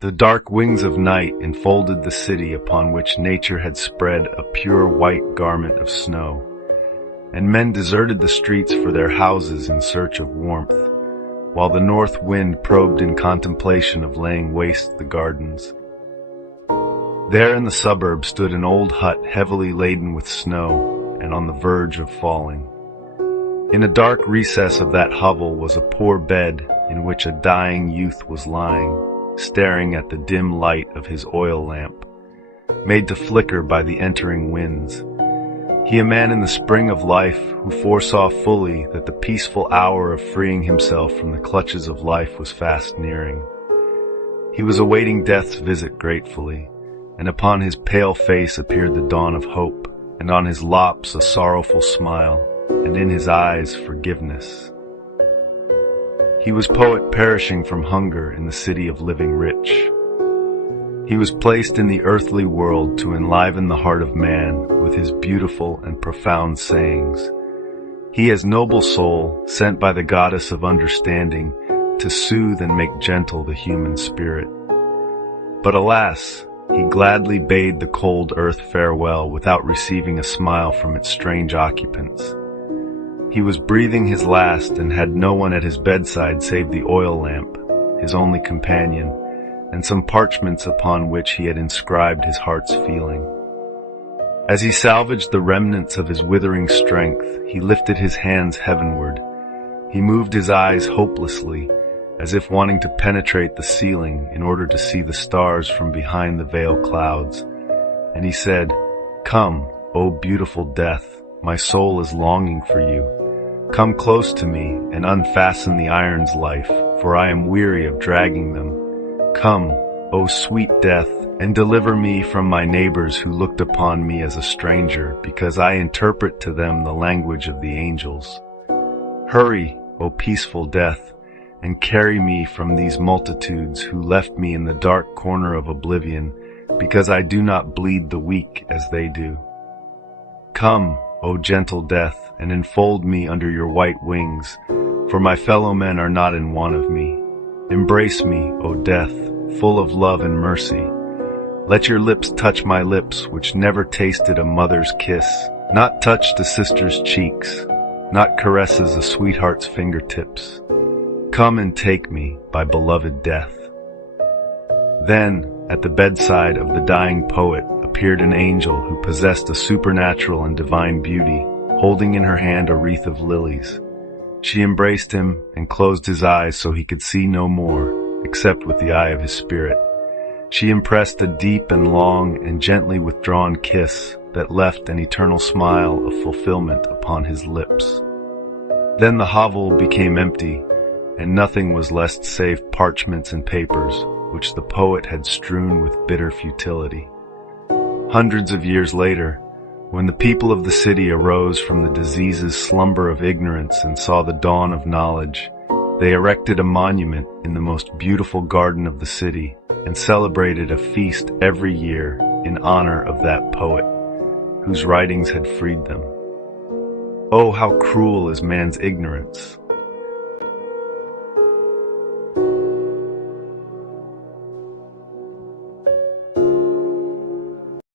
The dark wings of night enfolded the city upon which nature had spread a pure white garment of snow, and men deserted the streets for their houses in search of warmth, while the north wind probed in contemplation of laying waste the gardens. There in the suburb stood an old hut heavily laden with snow and on the verge of falling. In a dark recess of that hovel was a poor bed in which a dying youth was lying, staring at the dim light of his oil lamp, made to flicker by the entering winds. He, a man in the spring of life, who foresaw fully that the peaceful hour of freeing himself from the clutches of life was fast nearing. He was awaiting death's visit gratefully, and upon his pale face appeared the dawn of hope, and on his lops a sorrowful smile, and in his eyes forgiveness. He was poet perishing from hunger in the city of living rich. He was placed in the earthly world to enliven the heart of man with his beautiful and profound sayings. He, as noble soul, sent by the goddess of understanding to soothe and make gentle the human spirit. But alas, he gladly bade the cold earth farewell without receiving a smile from its strange occupants. He was breathing his last and had no one at his bedside save the oil lamp, his only companion, and some parchments upon which he had inscribed his heart's feeling. As he salvaged the remnants of his withering strength, he lifted his hands heavenward. He moved his eyes hopelessly, as if wanting to penetrate the ceiling in order to see the stars from behind the veiled clouds. And he said, "Come, O beautiful death, my soul is longing for you. Come close to me and unfasten the iron's life, for I am weary of dragging them. Come, O sweet death, and deliver me from my neighbors who looked upon me as a stranger, because I interpret to them the language of the angels. Hurry, O peaceful death, and carry me from these multitudes who left me in the dark corner of oblivion, because I do not bleed the weak as they do. Come, O gentle death, and enfold me under your white wings, for my fellow men are not in want of me. Embrace me, O death, full of love and mercy. Let your lips touch my lips, which never tasted a mother's kiss, not touched a sister's cheeks, not caresses a sweetheart's fingertips. Come and take me, by beloved death." Then, at the bedside of the dying poet, appeared an angel who possessed a supernatural and divine beauty, holding in her hand a wreath of lilies. She embraced him and closed his eyes so he could see no more, except with the eye of his spirit. She impressed a deep and long and gently withdrawn kiss that left an eternal smile of fulfillment upon his lips. Then the hovel became empty, and nothing was left save parchments and papers, which the poet had strewn with bitter futility. Hundreds of years later, when the people of the city arose from the disease's slumber of ignorance and saw the dawn of knowledge, they erected a monument in the most beautiful garden of the city and celebrated a feast every year in honor of that poet, whose writings had freed them. Oh, how cruel is man's ignorance!